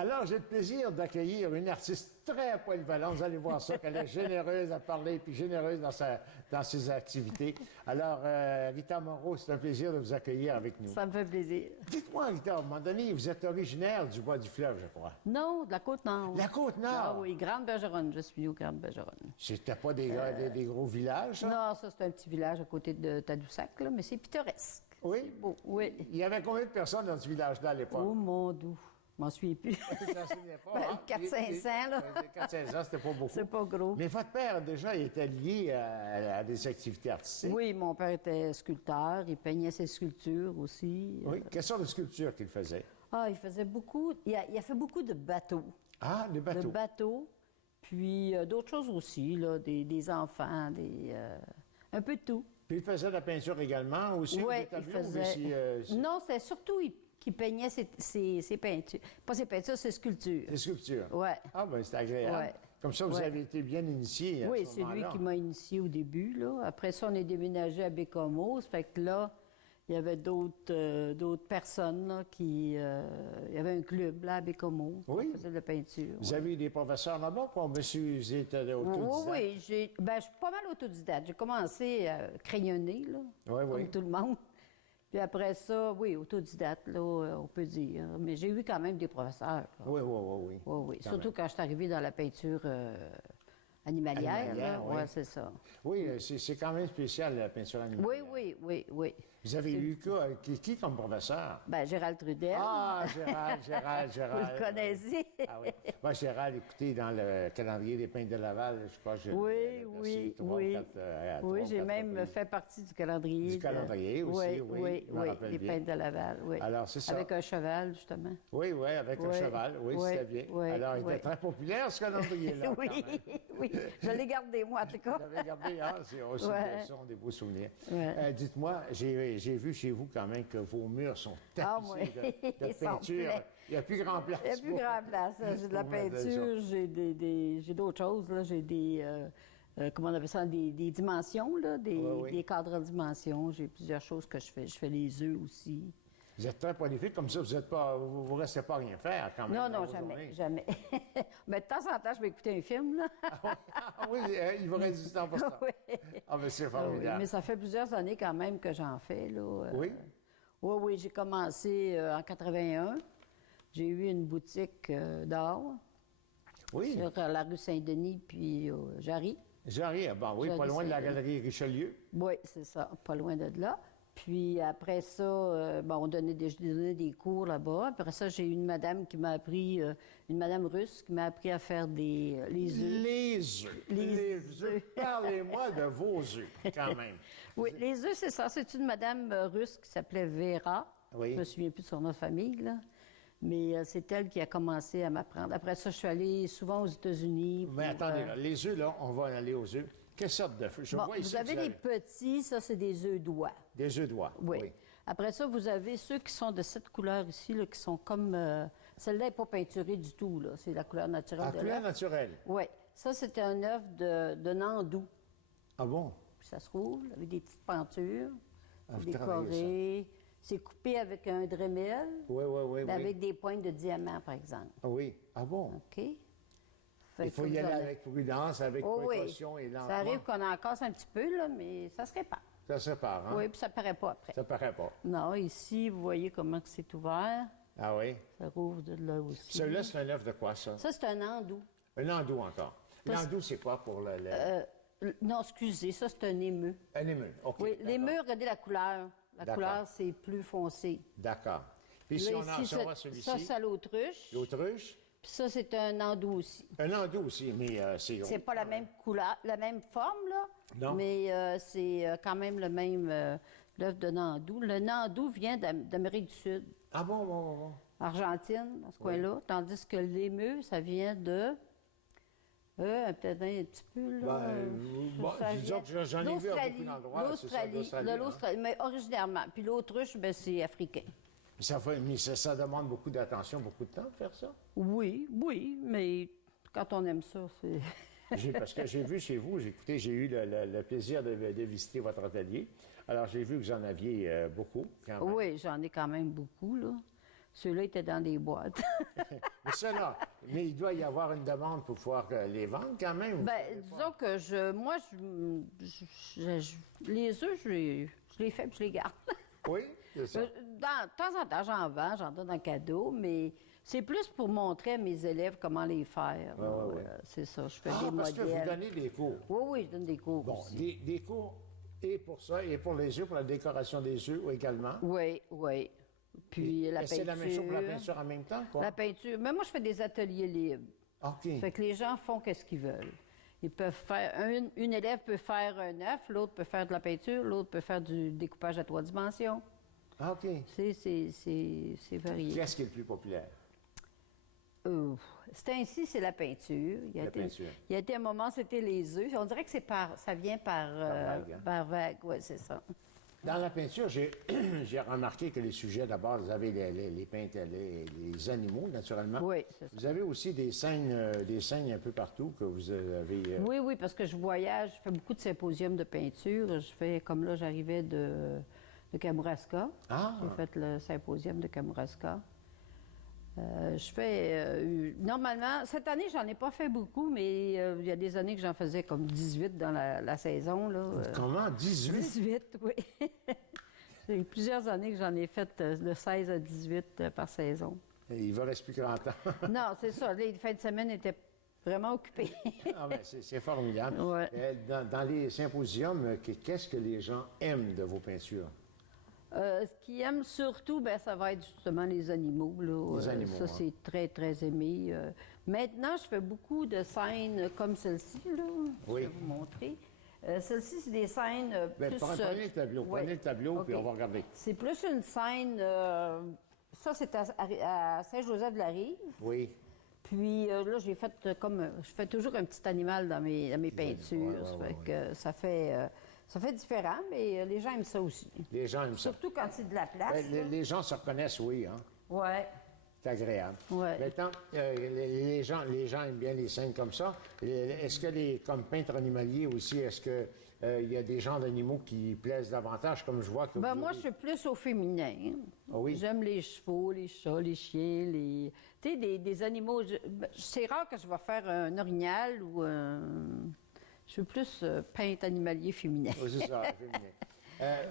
Alors, j'ai le plaisir d'accueillir une artiste très polyvalente. Vous allez voir ça, qu'elle est généreuse à parler, puis généreuse dans ses activités. Alors, Rita Moreau, c'est un plaisir de vous accueillir avec nous. Ça me fait plaisir. Dites-moi, Rita, à un moment donné, vous êtes originaire du Bois-du-Fleuve, je crois. Non, de la Côte-Nord. La Côte-Nord? Ah oui, Grande-Bergeronne. Je suis au Grande-Bergeronne. C'était pas des gros villages, ça? Non, ça, c'est un petit village à côté de Tadoussac, là, mais c'est pittoresque. Oui? C'est beau, oui. Il y avait combien de personnes dans ce village-là à l'époque? Oh, mon doux. Je m'en souviens plus. Je m'en souviens pas, Ben, hein? 400-500, là. 400-500, c'était pas beaucoup. C'est pas gros. Mais votre père, déjà, il était lié à des activités artistiques? Oui, mon père était sculpteur. Il peignait ses sculptures aussi. Oui. Quelle sorte de sculpture qu'il faisait? Ah, il faisait beaucoup. Il a fait beaucoup de bateaux. Ah, des bateaux. De bateaux. Puis d'autres choses aussi, là, des enfants, un peu de tout. Puis il faisait de la peinture également aussi? Oui, il il faisait. Non, c'est surtout qui peignait ses peintures. Pas ses peintures, ses sculptures. Des sculptures? Oui. Ah, bien, c'est agréable. Ouais. Comme ça, vous Ouais. avez été bien initié. Oui, c'est lui qui m'a initié au début, là. Après ça, on est déménagé à Bécomo. Ça fait que là, il y avait d'autres personnes là, il y avait un club là, à Bécomo. Oui. Qui faisait de la peinture. Vous avez eu des professeurs là-bas pour monsieur, vous êtes autodidacte? Oui, je suis pas mal autodidacte. J'ai commencé à crayonner, là, Oui, comme oui. tout le monde. Puis après ça, oui, autodidacte, là, on peut dire. Mais j'ai eu quand même des professeurs. Là. Oui, oui, oui, oui. Oui, oui. Quand Surtout même. quand je suis arrivée dans la peinture animalière. Animalière, oui. Oui, c'est ça. Oui, c'est quand même spécial, la peinture animale. Oui. Vous avez eu qui comme professeur? Ben, Gérald Trudel. Ah, Gérald. Vous le connaissez? Ah oui. Moi, Gérald, écoutez, dans le calendrier des peintres de Laval, je crois que j'ai... Oui. Oui, j'ai même fait partie du calendrier. Du calendrier aussi, oui, je me rappelle des bien. peintres de Laval, oui. Alors, c'est ça. Avec un cheval, justement. Oui, avec un Oui, cheval, oui, oui, c'était bien. oui, Alors, il oui. était très populaire, ce calendrier-là, Oui, quand même. oui. Je l'ai gardé, moi, en tout cas. Vous avez gardé, hein? C'est aussi Ouais. ce sont des beaux souvenirs. Ouais. Dites-moi, j'ai vu chez vous quand même que vos murs sont tapissés oui. de Ils sont peinture. pleins. Il n'y a plus grand place. Il n'y a plus grand place. J'ai de la pour mettre des peinture, j'ai d'autres choses. Là. J'ai comment on appelle ça, des dimensions, là, Oui. des cadres en dimension. J'ai plusieurs choses que je fais. Je fais les œufs aussi. Vous êtes très prolifique, comme ça, vous restez pas à rien faire quand même. Non, dans vos jamais, journées. jamais. Mais de temps en temps, je vais écouter un film, là. Ah oui, il vous reste du temps pour ça. Oui. Ah, mais c'est Oui, formidable. mais ça fait plusieurs années quand même que j'en fais, là. Oui? Oui, j'ai commencé en 81. J'ai eu une boutique d'art Oui. sur la rue Saint-Denis, puis Jarry. J'arrive, bon, oui, pas Jarry loin de la Saint-Denis. galerie Richelieu. Oui, c'est ça, pas loin de là. Puis après ça, j'ai donné des cours là-bas. Après ça, j'ai eu une madame qui m'a appris, une madame russe qui m'a appris à faire les œufs. Les œufs. Les œufs. Parlez-moi de vos œufs, quand même. Oui, les œufs, c'est ça. C'est une madame russe qui s'appelait Vera. Oui. Je me souviens plus de son nom de famille, là. Mais c'est elle qui a commencé à m'apprendre. Après ça, je suis allée souvent aux États-Unis. Mais pour, attendez, là, les œufs, là, on va aller aux œufs. Quelle sorte d'œufs? Je vois ici vous que avez les petits, ça, c'est des œufs d'oie. des œufs d'oie. Oui. Après ça, vous avez ceux qui sont de cette couleur ici, là, qui sont comme... Celle-là n'est pas peinturée du tout, là. C'est la couleur naturelle À de couleur l'œuf. naturelle. Oui. Ça, c'était un œuf de Nandou. Ah bon? Puis ça se roule avec des petites pentures. Ah, vous C'est travaillez décoré. C'est coupé avec un Dremel. Oui. Mais avec des pointes de diamant, par exemple. Ah oui. Ah bon? OK? Fait Il faut que y vous aller en- avec prudence, avec Oh, précaution oui. et lentement. Ça arrive qu'on en casse un petit peu, là, mais ça se répare. Ça se répare, hein? Oui, puis ça ne paraît pas après. Ça paraît pas. Non, ici, vous voyez comment que c'est ouvert. Ah oui? Ça rouvre de là aussi. Celui-là, c'est un œuf de quoi, ça? Ça, c'est un andou. Un andou encore. L'andou, c'est quoi pour Non, excusez, ça, c'est un émeu. un émeu? OK. Oui, d'accord. l'émeu, regardez la couleur. La D'accord. couleur, c'est plus foncé. D'accord. Puis si Là, on en ici, recevoir celui-ci, ça, c'est l'autruche. l'autruche, Puis ça, c'est un andou aussi. un andou aussi, mais c'est gros. C'est pas la même couleur, la même forme, là. Non. Mais c'est quand même le même l'œuf de Nandou. Le Nandou vient d'Amérique du Sud, Ah bon. Argentine, dans ce coin-là. Tandis que l'émeu, ça vient de. Peut-être un petit peu, là. Disons que j'en ai vu à beaucoup d'endroits. c'est ça, De l'Australie, mais originairement. Puis l'autruche, ben, c'est africain. Mais ça demande beaucoup d'attention, beaucoup de temps de faire ça. Oui, mais quand on aime ça, c'est. Parce que j'ai vu chez vous, j'ai eu le plaisir de visiter votre atelier. Alors, j'ai vu que vous en aviez beaucoup, quand même. Oui, j'en ai quand même beaucoup, là. Ceux-là étaient dans des boîtes. Mais ça, là, mais il doit y avoir une demande pour pouvoir les vendre quand même. Vous Ben, savez pas. disons que les œufs, je les fais puis je les garde. Oui, c'est ça. De temps en temps, j'en vends, j'en donne en cadeau, mais c'est plus pour montrer à mes élèves comment les faire. Ouais, ouais, ouais. C'est ça, je fais Ah, des parce que vous modèles. donnez des cours. Oui, oui, je donne des cours Bon, aussi. des cours et pour ça, et pour les œufs, pour la décoration des œufs également. Oui, oui. Puis la Et peinture. c'est la même chose pour la peinture en même temps, quoi? La peinture. Mais moi, je fais des ateliers libres. OK. Fait que les gens font ce qu'ils veulent. Ils peuvent faire. Une élève peut faire un œuf, l'autre peut faire de la peinture, l'autre peut faire du découpage à 3 dimensions. Ah, OK. C'est varié. Qu'est-ce qui est le plus populaire? C'est ainsi, c'est la peinture. Peinture. Il y a été un moment, c'était les œufs. On dirait que ça vient par vague, hein? par vague. Oui, c'est ça. Dans la peinture, j'ai j'ai remarqué que les sujets, d'abord, vous avez les animaux, naturellement. Oui, c'est ça. Vous avez aussi des scènes un peu partout que vous avez... Oui, oui, parce que je voyage, je fais beaucoup de symposiums de peinture. Je fais, comme là, j'arrivais de Kamouraska. Ah! J'ai fait le symposium de Kamouraska. Je fais... normalement, cette année, j'en ai pas fait beaucoup, mais il y a des années que j'en faisais comme 18 dans la saison. Là, Comment? 18? 18, oui. Il y a eu plusieurs années que j'en ai fait de 16 à 18 par saison. Il va rester plus grand temps. Non, c'est ça. Les fins de semaine étaient vraiment occupées. Ah, ben, c'est formidable. Ouais. Dans les symposiums, qu'est-ce que les gens aiment de vos peintures? Ce qu'ils aiment surtout, ben, ça va être justement les animaux. Là. Les animaux, ça, hein. c'est très, très aimé. Maintenant, je fais beaucoup de scènes comme celle-ci. Là. Oui. Je vais vous montrer. Celle-ci, c'est des scènes Ben, plus... prenez le tableau, ouais. prenez le tableau, puis OK. on va regarder. C'est plus une scène... ça, c'est à Saint-Joseph-de-la-Rive. Oui. Puis là, j'ai fait je fais toujours un petit animal dans mes peintures. ouais, Fait que ça fait différent, mais les gens aiment ça aussi. Les gens aiment ça. Surtout quand c'est de la place. Ben, les gens se reconnaissent, oui, hein? Ouais. C'est agréable. Ouais. Maintenant, les gens aiment bien les scènes comme ça. Est-ce que, comme peintre animalier aussi, est-ce que il y a des genres d'animaux qui plaisent davantage, comme je vois que Ben vous moi, avez- je suis plus au féminin. Ah oui? J'aime les chevaux, les chats, les chiens, tu sais, des animaux. C'est rare que je vais faire un orignal ou un... Je suis plus peintre animalier féminin. Oui, c'est ça, féminin.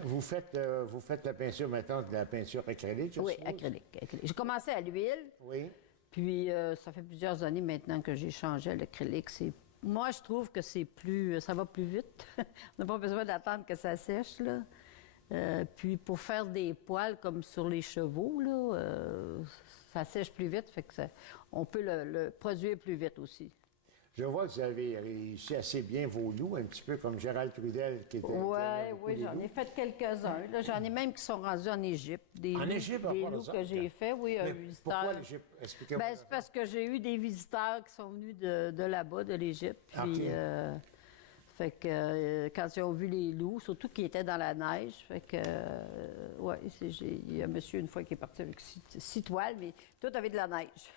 Vous faites la peinture maintenant, de la peinture acrylique, je Oui, suppose? acrylique. J'ai commencé à l'huile. Oui. Puis, ça fait plusieurs années maintenant que j'ai changé à l'acrylique. Moi, je trouve que ça va plus vite. On n'a pas besoin d'attendre que ça sèche, là. Puis, pour faire des poils comme sur les chevaux, là, ça sèche plus vite, fait que on peut le produire plus vite aussi. Je vois que vous avez réussi assez bien vos loups, un petit peu comme Gérald Trudel qui était... Oui, j'en ai fait quelques-uns. Là, j'en ai même qui sont rendus en Égypte. En Égypte, des par loups exemple? que j'ai fait, oui, un Mais visiteur. pourquoi l'Égypte? Expliquez-moi. Ben, c'est parce que j'ai eu des visiteurs qui sont venus de là-bas, de l'Égypte. Puis, OK. fait que quand ils ont vu les loups, surtout qu'ils étaient dans la neige, fait que, il y a un monsieur une fois qui est parti avec 6 toiles, mais tout avait de la neige.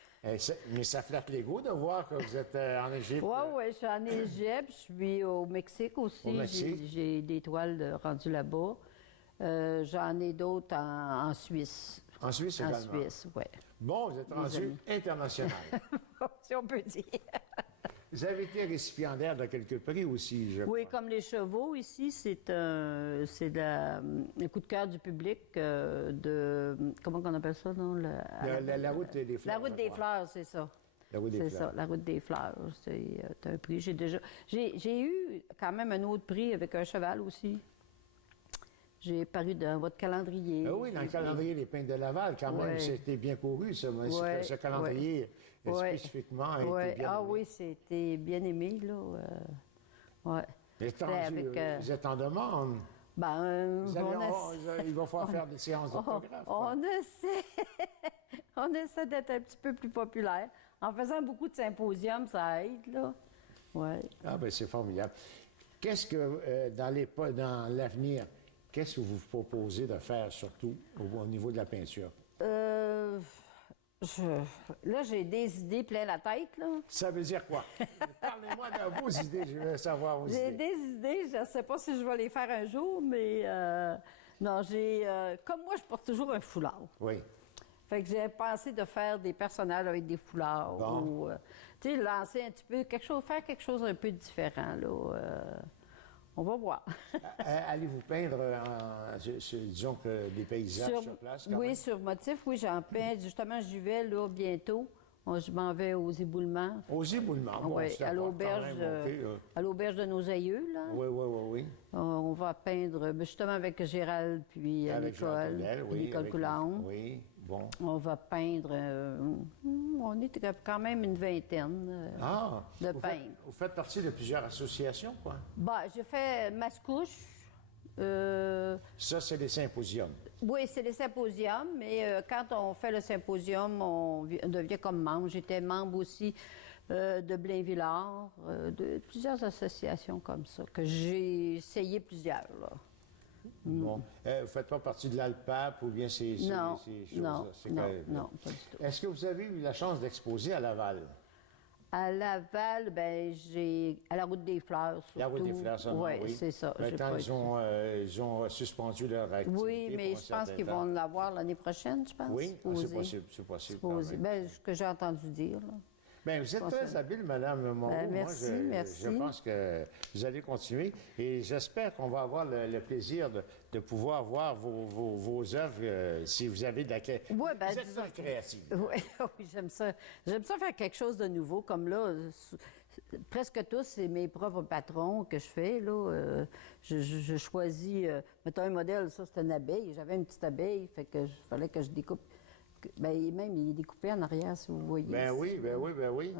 Mais ça flatte l'ego de voir que vous êtes en Égypte. Oui, je suis en Égypte, je suis au Mexique aussi. Au Mexique. J'ai des toiles rendues là-bas. J'en ai d'autres en Suisse. En Suisse En également. Suisse, oui. Bon, vous êtes rendu amis. international. Si on peut dire. Vous avez été récipiendaire de quelques prix aussi, je Oui, crois. comme les chevaux ici, c'est un coup de cœur du public comment on appelle ça, non? La route des fleurs. La route je des crois. fleurs, c'est ça. La route des C'est fleurs. ça, la route des fleurs. C'est un prix. J'ai eu quand même un autre prix avec un cheval aussi. J'ai paru dans votre calendrier. Ah oui, dans le calendrier des Peintres de Laval, quand même, Ouais. c'était bien couru, ça. Mais Ouais, ce calendrier, ouais. spécifiquement, a Ouais. été bien Ah aimé. oui, c'était bien aimé, là. Ouais. Vous êtes, C'était rendu, avec, vous êtes en demande. Ben, Vous allez- il va falloir faire des séances d'autographes. on essaie, on essaie d'être un petit peu plus populaire. En faisant beaucoup de symposiums, ça aide, là. Ouais. Ah, ben c'est formidable. Qu'est-ce que, dans l'avenir, qu'est-ce que vous vous proposez de faire, surtout au niveau de la peinture? Là, j'ai des idées plein la tête, là. Ça veut dire quoi? Parlez-moi de vos idées, je veux savoir vos J'ai idées. des idées, je ne sais pas si je vais les faire un jour, mais non, comme moi, je porte toujours un foulard. Oui. Fait que j'ai pensé de faire des personnages avec des foulards. Bon. Ou, tu sais, lancer un petit peu, faire quelque chose un peu différent, là. On va voir. Allez-vous peindre, disons que des paysages sur place, quand oui, même? sur motif, oui, j'en peins. Justement, j'y vais, là, bientôt. Je m'en vais aux éboulements. Aux éboulements, bon, Oui, c'est à quand l'auberge même, OK, à l'auberge de nos aïeux, là. Oui, oui, oui, oui. On va peindre, justement avec Gérald, puis Avec Jean Nicole, Claudel, puis oui. Nicole avec- Coulombe. Oui, bon. On va peindre, on est quand même une vingtaine Ah! de Vous faites, peintres. vous faites partie de plusieurs associations, quoi. Bah, j'ai fait Mascouche. Ça, c'est les symposiums. Oui, c'est les symposiums, mais quand on fait le symposium, on devient comme membre. J'étais membre aussi de Blainvillard, de plusieurs associations comme ça, que j'ai essayé plusieurs, là. Bon. Vous ne faites pas partie de l'ALPAP ou bien ces Non, choses-là? non, C'est non, correct. non, pas du tout. Est-ce que vous avez eu la chance d'exposer à Laval? À Laval, ben j'ai à la Route des Fleurs, surtout. La Route des Fleurs, seulement, Ouais, oui. c'est ça. j'ai Maintenant, pas ils ont suspendu leur activité. Oui, mais pour un je pense certain qu'ils temps. vont l'avoir l'année prochaine, je pense. Oui, supposé. c'est possible, c'est possible. quand Supposé. même. Ben, ce que j'ai entendu dire, là. Bien, vous êtes très habile, Madame Moreau. Ben, Moi, merci, je, merci. je pense que vous allez continuer et j'espère qu'on va avoir le plaisir de pouvoir voir vos œuvres si vous avez de la créativité. Ouais, ben, vous êtes disons- très créative. Oui, oui, j'aime ça. J'aime ça faire quelque chose de nouveau, comme là. Presque tous, c'est mes propres patrons que je fais, là. Je choisis, mettons un modèle, ça, c'est une abeille. J'avais une petite abeille, fait que fallait que je découpe. Ben, même, il est découpé en arrière, si vous voyez. Ben ici. oui, ben oui, ben oui.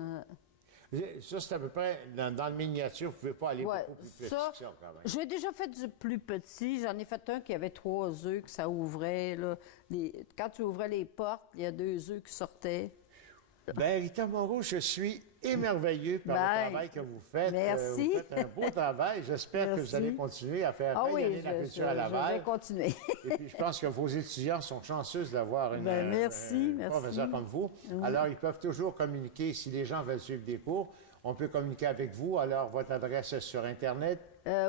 Ça, c'est à peu près, dans le miniature, vous ne pouvez pas aller Ouais, beaucoup plus petit ça, que ça, quand même. j'ai déjà fait du plus petit. J'en ai fait un qui avait 3 œufs, que ça ouvrait. Là. Quand tu ouvrais les portes, il y a 2 œufs qui sortaient. Ben, Rita Moreau, je suis émerveillé par Ben, le travail que vous faites. merci. Vous faites un beau travail. J'espère que vous Merci. allez continuer à faire Ah oui, rayonner la culture à je Laval. vais continuer. Et puis, je pense que vos étudiants sont chanceux d'avoir Ben, merci, un professeur comme vous. Alors, ils peuvent toujours communiquer. Si les gens veulent suivre des cours, on peut communiquer avec vous. Alors, votre adresse est sur Internet.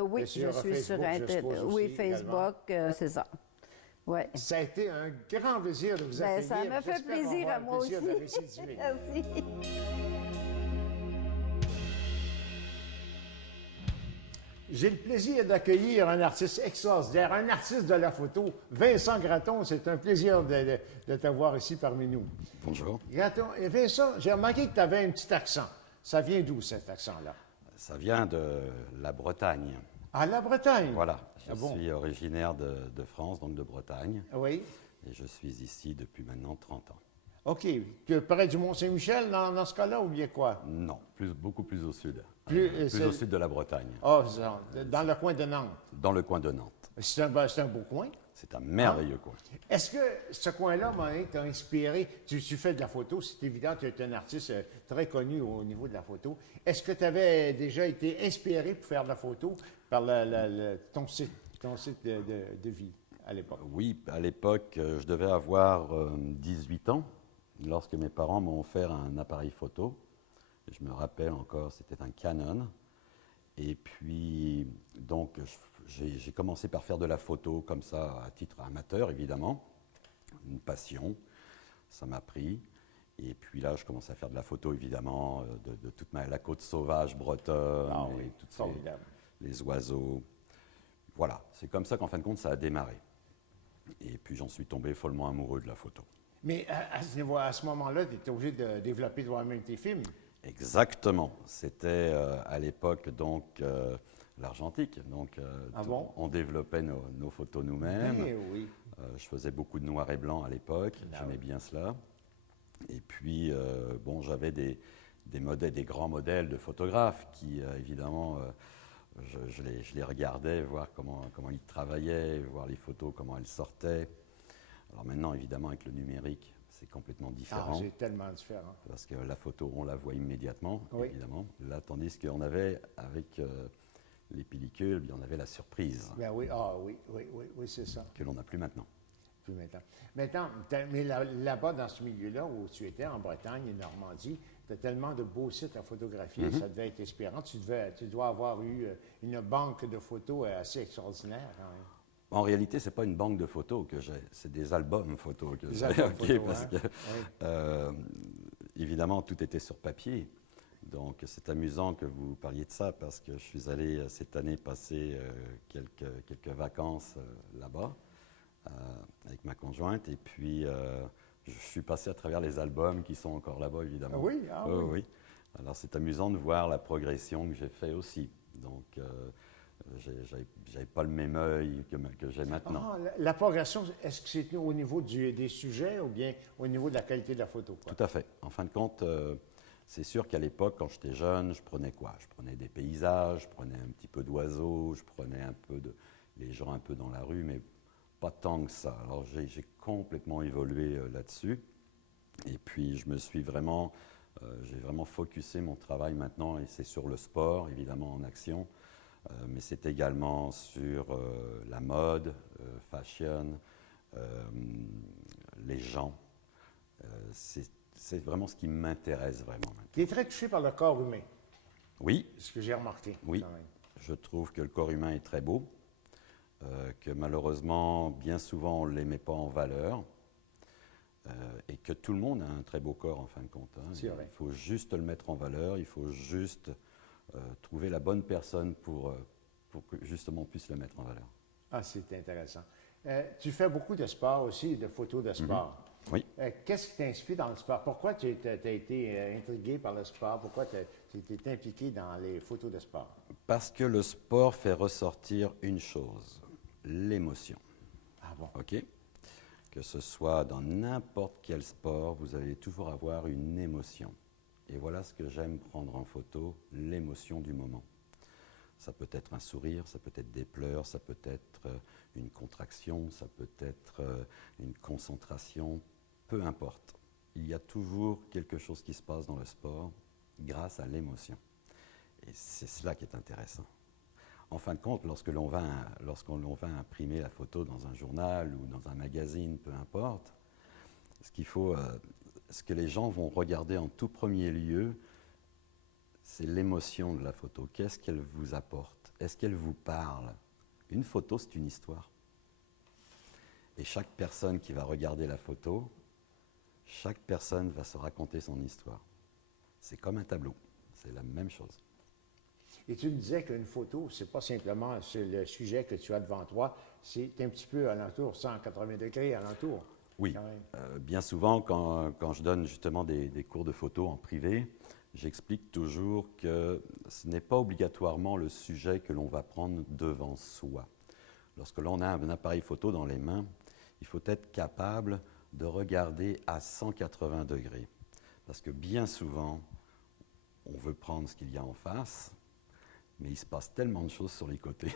Oui, Et je sur suis sur Facebook, je Internet. suppose Oui, aussi, Facebook, c'est ça. Oui. Ça a été un grand plaisir de vous Ben, accueillir. ça m'a fait J'espère qu'on plaisir va à avoir le moi plaisir aussi. de la récidiver. Merci. J'ai le plaisir d'accueillir un artiste extraordinaire, un artiste de la photo, Vincent Gratton. C'est un plaisir de t'avoir ici parmi nous. Bonjour. Gratton, et Vincent, j'ai remarqué que tu avais un petit accent. Ça vient d'où cet accent-là? Ça vient de la Bretagne. À la Bretagne? Voilà. Je Ah bon? suis originaire de France, donc de Bretagne. Oui. Et je suis ici depuis maintenant 30 ans. OK. Tu es près du Mont-Saint-Michel dans ce cas-là ou bien quoi? Non, beaucoup plus au sud. Plus, Plus au sud de la Bretagne, Ah, dans le coin de Nantes. dans le coin de Nantes. C'est un beau coin. C'est un merveilleux coin. Est-ce que ce coin-là t'a inspiré? Tu fais de la photo, c'est évident, tu es un artiste très connu au niveau de la photo. Est-ce que tu avais déjà été inspiré pour faire de la photo par ton site de vie à l'époque? Oui, à l'époque, je devais avoir 18 ans lorsque mes parents m'ont offert un appareil photo. Je me rappelle encore, c'était un Canon. Et puis, donc, j'ai commencé par faire de la photo comme ça, à titre amateur, évidemment. Une passion, ça m'a pris. Et puis là, je commençais à faire de la photo, évidemment, de toute la côte sauvage bretonne, Ah oui, et toutes formidable. les oiseaux. Voilà, c'est comme ça qu'en fin de compte, ça a démarré. Et puis, j'en suis tombé follement amoureux de la photo. Mais à ce moment-là, tu étais obligé de développer toi-même tes films. Exactement. C'était à l'époque donc l'argentique. Donc Ah bon? on développait nos photos nous-mêmes. Eh oui. Je faisais beaucoup de noir et blanc à l'époque. Ah J'aimais oui. bien cela. Et puis bon, j'avais des modèles, des grands modèles de photographes qui évidemment je les regardais, voir comment ils travaillaient, voir les photos, comment elles sortaient. Alors maintenant, évidemment, avec le numérique, c'est complètement Ah, différent. c'est tellement différent. Parce que la photo, on la voit immédiatement, Oui. évidemment. Là, tandis qu'on avait, avec les pellicules, bien, on avait la surprise Ben oui, oui, c'est ça. que l'on n'a plus maintenant. Plus maintenant. Mais là-bas, dans ce milieu-là où tu étais, en Bretagne et Normandie, tu as tellement de beaux sites à photographier, ça devait être inspirant. Tu dois avoir eu une banque de photos assez extraordinaire, quand même. En réalité, ce n'est pas une banque de photos que j'ai, c'est des albums photos que Des j'ai. albums OK, photos, parce hein? que, Oui. évidemment, tout était sur papier. Donc, c'est amusant que vous parliez de ça parce que je suis allé cette année passer quelques vacances là-bas avec ma conjointe. Et puis, je suis passé à travers les albums qui sont encore là-bas, évidemment. Ah oui? Ah oui. Oui. Alors, c'est amusant de voir la progression que j'ai fait aussi. Donc, j'avais pas le même œil que j'ai maintenant. Ah, la progression, est-ce que c'est au niveau des sujets ou bien au niveau de la qualité de la photo, quoi? Tout à fait. En fin de compte, c'est sûr qu'à l'époque, quand j'étais jeune, je prenais quoi? Je prenais des paysages, je prenais un petit peu d'oiseaux, je prenais un peu les gens un peu dans la rue, mais pas tant que ça. Alors j'ai complètement évolué là-dessus. Et puis j'ai vraiment focusé mon travail maintenant, et c'est sur le sport, évidemment en action, mais c'est également sur la mode, fashion, les gens. C'est vraiment ce qui m'intéresse vraiment maintenant. Tu es très touché par le corps humain, Oui, ce que j'ai remarqué. oui, quand même. je trouve que le corps humain est très beau, que malheureusement, bien souvent, on ne les met pas en valeur, et que tout le monde a un très beau corps en fin de compte. Hein. C'est vrai. Il faut juste le mettre en valeur, il faut juste trouver la bonne personne pour que justement on puisse le mettre en valeur. Ah, c'est intéressant. Tu fais beaucoup de sport aussi, de photos de sport. Oui. Qu'est-ce qui t'inspire dans le sport? Pourquoi tu as été intrigué par le sport? Pourquoi tu t'es impliqué dans les photos de sport? Parce que le sport fait ressortir une chose, l'émotion. Ah bon? OK? Que ce soit dans n'importe quel sport, vous allez toujours avoir une émotion. Et voilà ce que j'aime prendre en photo, l'émotion du moment. Ça peut être un sourire, ça peut être des pleurs, ça peut être une contraction, ça peut être une concentration, peu importe. Il y a toujours quelque chose qui se passe dans le sport grâce à l'émotion. Et c'est cela qui est intéressant. En fin de compte, lorsqu'on va imprimer la photo dans un journal ou dans un magazine, peu importe, ce que les gens vont regarder en tout premier lieu, c'est l'émotion de la photo. Qu'est-ce qu'elle vous apporte? Est-ce qu'elle vous parle? Une photo, c'est une histoire. Et chaque personne qui va regarder la photo, chaque personne va se raconter son histoire. C'est comme un tableau, c'est la même chose. Et tu me disais qu'une photo, c'est pas simplement c'est le sujet que tu as devant toi, c'est un petit peu alentour, 180 degrés alentour. Oui, Quand même. bien souvent, quand je donne justement des cours de photo en privé, j'explique toujours que ce n'est pas obligatoirement le sujet que l'on va prendre devant soi. Lorsque l'on a un appareil photo dans les mains, il faut être capable de regarder à 180 degrés. Parce que bien souvent, on veut prendre ce qu'il y a en face, mais il se passe tellement de choses sur les côtés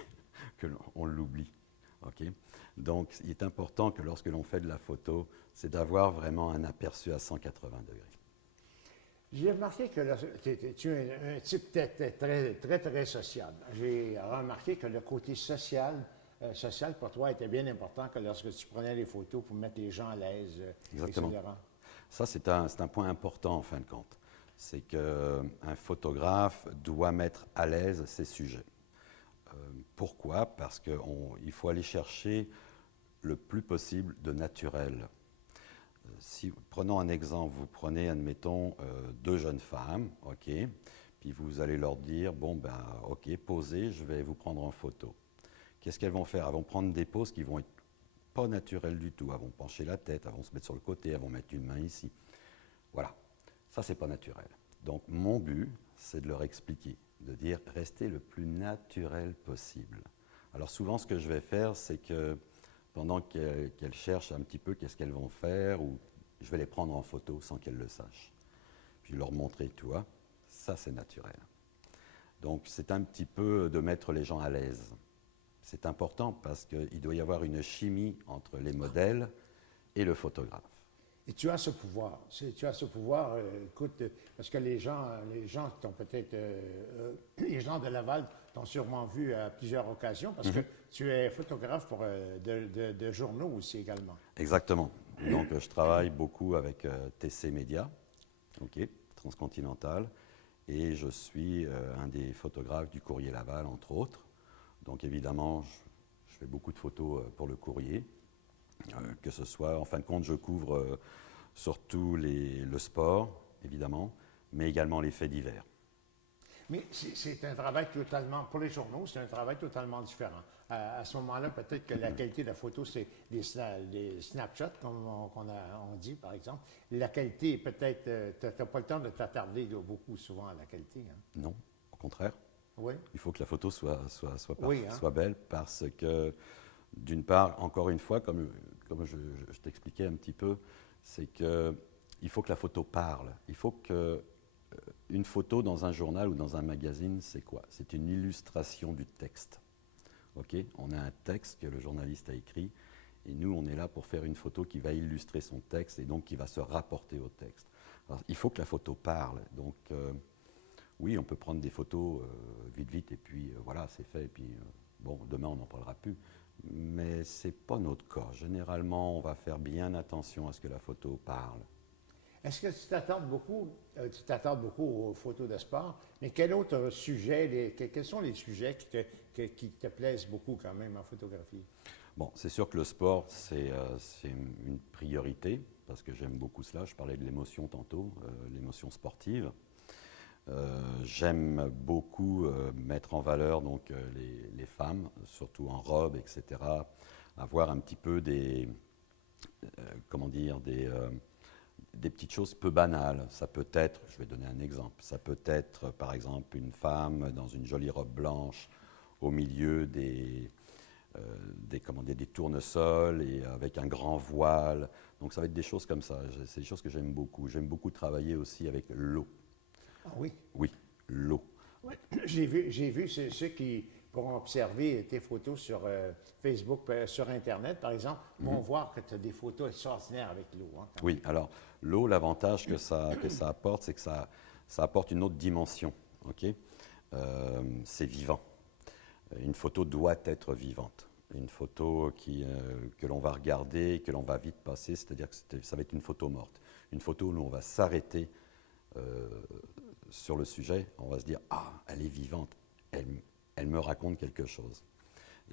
qu'on l'oublie. Okay? Donc, il est important que lorsque l'on fait de la photo, c'est d'avoir vraiment un aperçu à 180 degrés. J'ai remarqué que tu es un type très sociable. J'ai remarqué que le côté social pour toi était bien important que lorsque tu prenais les photos pour mettre les gens à l'aise. Exactement. Etc. Ça, c'est un point important en fin de compte. C'est qu'un photographe doit mettre à l'aise ses sujets. Pourquoi? Parce qu'il faut aller chercher le plus possible de naturel. Prenons un exemple, vous prenez, admettons, deux jeunes femmes, ok, puis vous allez leur dire, bon, ben, ok, posez, je vais vous prendre en photo. Qu'est-ce qu'elles vont faire? Elles vont prendre des poses qui vont être pas naturelles du tout. Elles vont pencher la tête, elles vont se mettre sur le côté, elles vont mettre une main ici. Voilà, ça, c'est pas naturel. Donc, mon but, c'est de leur expliquer, de dire, restez le plus naturel possible. Alors, souvent, ce que je vais faire, c'est que pendant qu'elles cherchent un petit peu qu'est-ce qu'elles vont faire, ou je vais les prendre en photo sans qu'elles le sachent. Puis leur montrer, tu vois, ça c'est naturel. Donc c'est un petit peu de mettre les gens à l'aise. C'est important parce qu'il doit y avoir une chimie entre les modèles et le photographe. Et tu as ce pouvoir. Tu as ce pouvoir, écoute, parce que les gens t'ont peut-être, les gens de Laval t'ont sûrement vu à plusieurs occasions, parce que tu es photographe pour, de journaux aussi également. Exactement. Donc je travaille beaucoup avec TC Média, okay, Transcontinental, et je suis un des photographes du Courrier Laval, entre autres. Donc évidemment, je fais beaucoup de photos pour le courrier, que ce soit, en fin de compte, je couvre surtout le sport, évidemment, mais également les faits divers. Mais c'est un travail totalement, pour les journaux, c'est un travail totalement différent. À ce moment-là, peut-être que la qualité de la photo, c'est des snapshots, comme on dit, par exemple. La qualité, peut-être, tu n'as pas le temps de t'attarder beaucoup souvent à la qualité. Hein? Non, au contraire. Oui. Il faut que la photo soit Oui, hein? soit belle parce que, d'une part, encore une fois, comme je t'expliquais un petit peu, c'est qu'il faut que la photo parle. Il faut que une photo dans un journal ou dans un magazine, c'est quoi? C'est une illustration du texte. Okay? On a un texte que le journaliste a écrit et nous, on est là pour faire une photo qui va illustrer son texte et donc qui va se rapporter au texte. Alors, il faut que la photo parle. Donc, oui, on peut prendre des photos vite et puis voilà, c'est fait. Et puis, bon, demain, on n'en parlera plus. Mais ce n'est pas notre cas. Généralement, on va faire bien attention à ce que la photo parle. Est-ce que tu t'attardes beaucoup aux photos de sport, mais quel autre sujet, quels sont les sujets qui te plaisent beaucoup quand même en photographie? Bon, c'est sûr que le sport, c'est une priorité, parce que j'aime beaucoup cela. Je parlais de l'émotion tantôt, l'émotion sportive. J'aime beaucoup mettre en valeur donc, les femmes, surtout en robe, etc. Avoir un petit peu des petites choses peu banales. Ça peut être, je vais donner un exemple, ça peut être par exemple une femme dans une jolie robe blanche au milieu des tournesols et avec un grand voile. Donc ça va être des choses comme ça. C'est des choses que j'aime beaucoup. J'aime beaucoup travailler aussi avec l'eau. Ah oui? Oui, l'eau. Oui. J'ai vu ceux qui vont observer tes photos sur Facebook, sur Internet, par exemple, vont voir que tu as des photos extraordinaires avec l'eau. Hein, oui, alors l'eau, l'avantage que ça apporte, c'est que ça apporte une autre dimension. Okay? C'est vivant. Une photo doit être vivante. Une photo que l'on va regarder, que l'on va vite passer, c'est-à-dire que ça va être une photo morte. Une photo où l'on va s'arrêter sur le sujet, on va se dire « Ah, elle est vivante, elle me raconte quelque chose ».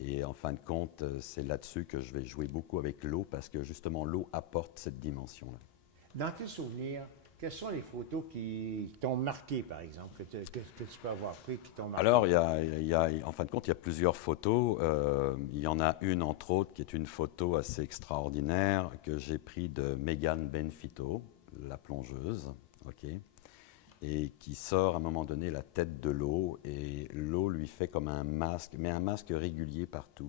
Et en fin de compte, c'est là-dessus que je vais jouer beaucoup avec l'eau, parce que justement, l'eau apporte cette dimension-là. Dans tes souvenirs, quelles sont les photos qui t'ont marqué, par exemple, que tu peux avoir pris, qui t'ont marqué? Alors, en fin de compte, il y a plusieurs photos. Il y en a une, entre autres, qui est une photo assez extraordinaire que j'ai prise de Megan Benfito, la plongeuse, okay, et qui sort à un moment donné la tête de l'eau, et l'eau lui fait comme un masque, mais un masque régulier partout.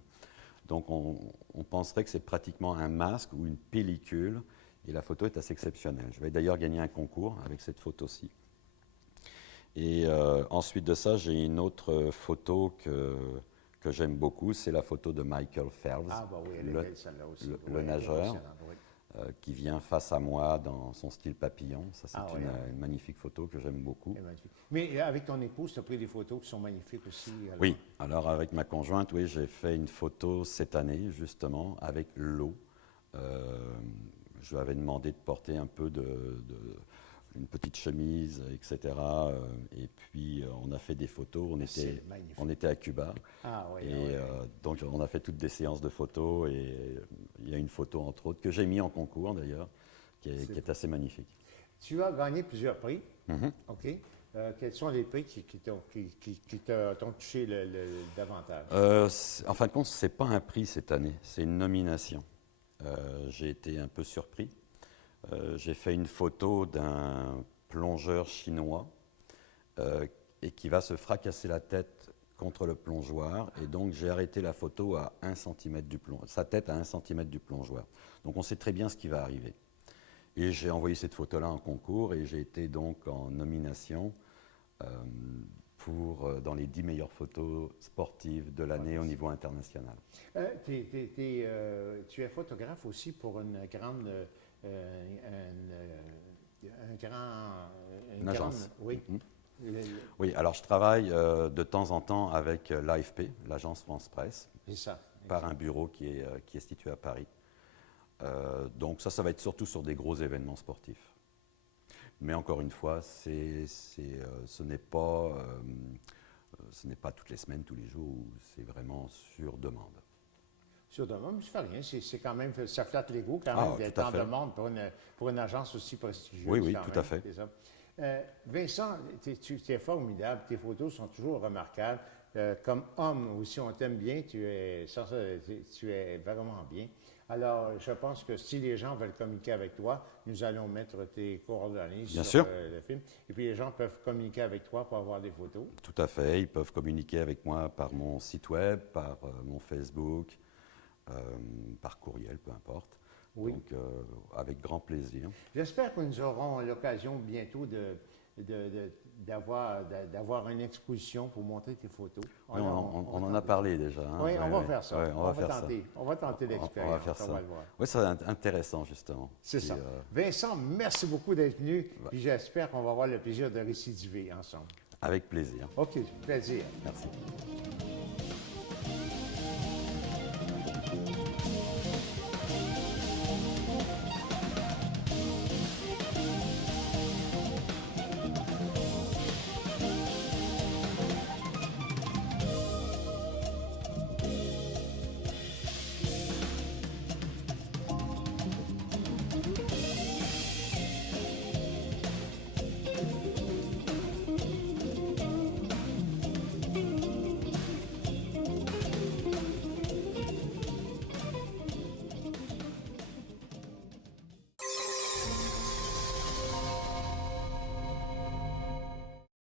Donc, on penserait que c'est pratiquement un masque ou une pellicule, et la photo est assez exceptionnelle. Je vais d'ailleurs gagner un concours avec cette photo-ci. Et ensuite de ça, j'ai une autre photo que j'aime beaucoup, c'est la photo de Michael Phelps, Ah, bah oui, elle est belle, celle-là aussi. le nageur, qui vient face à moi dans son style papillon. Ça, c'est une magnifique photo que j'aime beaucoup. Mais avec ton épouse, tu as pris des photos qui sont magnifiques aussi. Alors. Oui, alors avec ma conjointe, oui, j'ai fait une photo cette année, justement, avec l'eau. Je lui avais demandé de porter un peu une petite chemise, etc. Et puis, on a fait des photos. On était à Cuba. Ah, oui, et donc, on a fait toutes des séances de photos. Et il y a une photo, entre autres, que j'ai mis en concours, d'ailleurs, qui est assez magnifique. Tu as gagné plusieurs prix. Mm-hmm. OK. Quels sont les prix qui t'ont touché davantage? En fin de compte, ce n'est pas un prix cette année. C'est une nomination. J'ai été un peu surpris. J'ai fait une photo d'un plongeur chinois et qui va se fracasser la tête contre le plongeoir. Et donc, j'ai arrêté la photo à 1 cm sa tête à 1 cm du plongeoir. Donc, on sait très bien ce qui va arriver. Et j'ai envoyé cette photo-là en concours et j'ai été donc en nomination dans les 10 meilleures photos sportives de l'année au niveau international. Tu es photographe aussi pour une agence. Oui. Oui, alors je travaille de temps en temps avec l'AFP, l'agence France Presse, par un bureau qui est situé à Paris. Donc ça va être surtout sur des gros événements sportifs. Mais encore une fois, ce n'est pas toutes les semaines, tous les jours, c'est vraiment sur demande. Sur demande, mais ça fait rien. C'est quand même, ça flatte l'ego quand Ah, même d'être tout à en fait. demande pour une agence aussi prestigieuse. Oui, oui, quand tout même, à fait. c'est ça. Vincent, tu es formidable. Tes photos sont toujours remarquables. Comme homme aussi, on t'aime bien. Tu es vraiment bien. Alors, je pense que si les gens veulent communiquer avec toi, nous allons mettre tes coordonnées Bien sur sûr. le film. Et puis, les gens peuvent communiquer avec toi pour avoir des photos. Tout à fait. Ils peuvent communiquer avec moi par mon site web, par mon Facebook, par courriel, peu importe. Oui. Donc, avec grand plaisir. J'espère que nous aurons l'occasion bientôt d'avoir une exposition pour montrer tes photos. Oui, on en a parlé déjà. Hein. Oui, on va Ouais. faire ça. Ouais, on va faire tenter. ça. On va tenter l'expérience. On va faire ça. va le voir. Oui, c'est intéressant, justement. C'est Puis, ça. Vincent, merci beaucoup d'être venu. Ouais. Puis j'espère qu'on va avoir le plaisir de récidiver ensemble. avec plaisir. OK, plaisir. Merci.